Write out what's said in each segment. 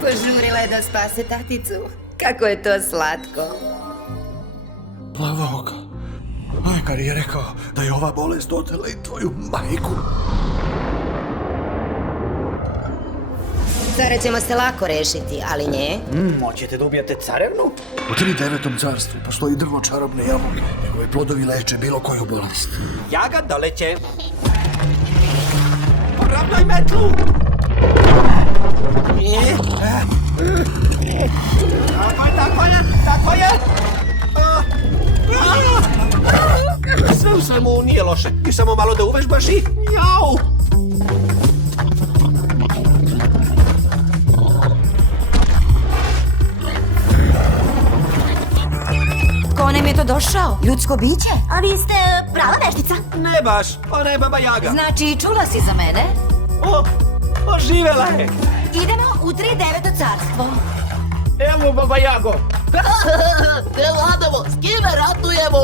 Požurila je da spase taticu. Kako je to slatko. Plavoka. Majkar je rekao da je ova bolest otela i tvoju majku. Cara ćemo se lako rešiti, ali nje... Hoćete da ubijete carevnu? U 39. carstvu postoji drvo čarobne jabuke. Njegovi plodovi leče bilo koju bolest. Jaga doleće. Poravnaj metlu! Tako je! Sve u svemu nije loše. I samo malo da uvežbaš i... Jau! Ko nam je to došao? Ljudsko biće? A vi ste prava veštica? Ne baš, ona je baba Jaga. Znači, čula si za mene? Oživela je. Idemo u 39. carstvo. Evo baba Jago. Evo Adamo, s kime ratujemo?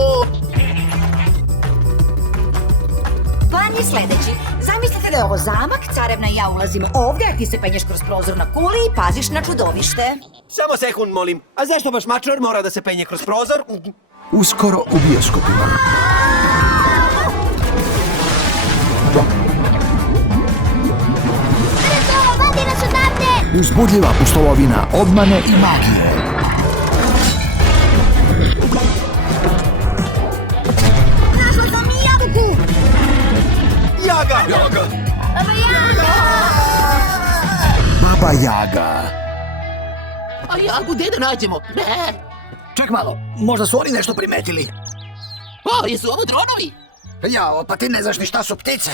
Plan je sledeći. Zamislite da je ovo zamak, carevna i ja ulazimo ovdje, a ti se penješ kroz prozor na kuli i paziš na čudovište. Samo sekund, molim. A zašto baš mačar mora da se penje kroz prozor? Uskoro u bioskopima. Vadi nas odavde! Uzbudljiva pustolovina obmane i magije. Našla sam i jabuku! Jaga! Baba Jaga. A Jagu gdje da nađemo? Ne! Ček malo, možda su oni nešto primetili. O, jesu ovo dronovi? Jao, pa ti ne znaš ni šta su ptice.